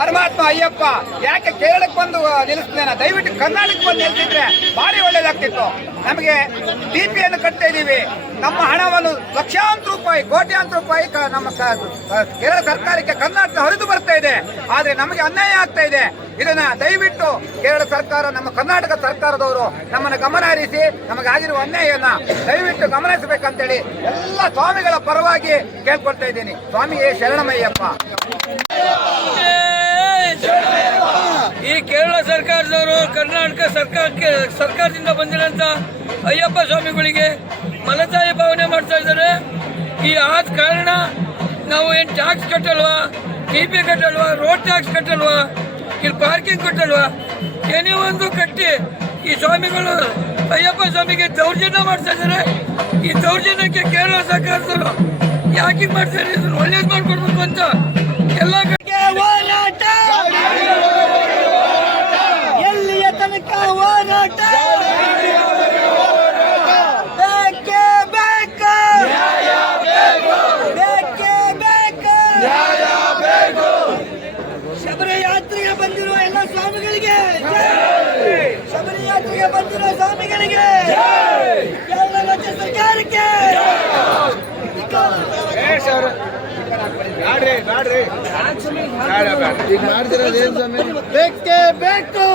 ಪರಮಾತ್ಮ ಅಯ್ಯಪ್ಪ ಯಾಕೆ ಕೇರಳಕ್ಕೆ ಬಂದು ನಿಲ್ಲಿಸ್ತೇನೆ, ದಯವಿಟ್ಟು ಕರ್ನಾಟಕಕ್ಕೆ ಬಂದು ನಿಲ್ಸಿದ್ರೆ ಭಾರಿ ಒಳ್ಳೇದಾಗ್ತಿತ್ತು. ನಮಗೆ ಟಿಪಿಯನ್ನು ಕಟ್ತಾ ಇದೀವಿ, ನಮ್ಮ ಹಣವನ್ನು ಲಕ್ಷಾಂತರ ರೂಪಾಯಿ ಕೋಟ್ಯಾಂತರ ರೂಪಾಯಿ ನಮ್ಮ ಕೇರಳ ಸರ್ಕಾರಕ್ಕೆ ಕರ್ನಾಟಕ ಹರಿದು ಬರ್ತಾ ಇದೆ. ಆದ್ರೆ ನಮಗೆ ಅನ್ಯಾಯ ಆಗ್ತಾ ಇದೆ. ಇದನ್ನ ದಯವಿಟ್ಟು ಕೇರಳ ಸರ್ಕಾರ, ನಮ್ಮ ಕರ್ನಾಟಕ ಸರ್ಕಾರದವರು ನಮ್ಮನ್ನು ಗಮನ ಹರಿಸಿ ನಮಗಾಗಿರುವ ಅನ್ಯಾಯನ ದಯವಿಟ್ಟು ಗಮನಿಸಬೇಕಂತೇಳಿ ಎಲ್ಲ ಸ್ವಾಮಿಗಳ ಪರವಾಗಿ ಕೇಳ್ಕೊಳ್ತಾ ಇದ್ದೀನಿ. ಸ್ವಾಮಿಯೇ ಶರಣಮಯ್ಯಪ್ಪ. ಈ ಕೇರಳ ಸರ್ಕಾರದವರು ಕರ್ನಾಟಕ ಸರ್ಕಾರದಿಂದ ಬಂದಿರೋಂಥ ಅಯ್ಯಪ್ಪ ಸ್ವಾಮಿಗಳಿಗೆ ಮಲತಾಯಿ ಭಾವನೆ ಮಾಡ್ತಾ ಇದ್ದಾರೆ. ಈ ಆದ ಕಾರಣ ನಾವು ಏನು ಟ್ಯಾಕ್ಸ್ ಕಟ್ಟಲ್ವಾ, ಟಿಪಿ ಕಟ್ಟಲ್ವಾ, ರೋಡ್ ಟ್ಯಾಕ್ಸ್ ಕಟ್ಟಲ್ವಾ, ಇಲ್ಲಿ ಪಾರ್ಕಿಂಗ್ ಕಟ್ಟಲ್ವಾ, ಏನೇ ಒಂದು ಕಟ್ಟಿ ಈ ಸ್ವಾಮಿಗಳು ಅಯ್ಯಪ್ಪ ಸ್ವಾಮಿಗೆ ದೌರ್ಜನ್ಯ ಮಾಡ್ತಾ ಇದ್ದಾರೆ. ಈ ದೌರ್ಜನ್ಯಕ್ಕೆ ಕೇರಳ ಸರ್ಕಾರದವರು ಯಾಕೆ ಮಾಡ್ತಾರೆ, ಇದನ್ನು ಒಳ್ಳೇದು ಮಾಡ್ಕೊಡ್ಬೇಕು ಅಂತ ಎಲ್ಲ ಹೋರಾಟ, ಎಲ್ಲಿಯ ತನಕ ಹೋರಾಟ, ಬೇಕೇ ಬೇಕು, ಬೇಕೇ ಬೇಕು. ಶಬರಿಯಾತ್ರೆಗೆ ಬಂದಿರುವ ಎಲ್ಲ ಸ್ವಾಮಿಗಳಿಗೆ, ಶಬರಿಯಾತ್ರೆಗೆ ಬಂದಿರುವ ಸ್ವಾಮಿಗಳಿಗೆ, ಕೇರಳ ರಾಜ್ಯ ಸರ್ಕಾರಕ್ಕೆ ಬೇಕೇ ಬೇಕು.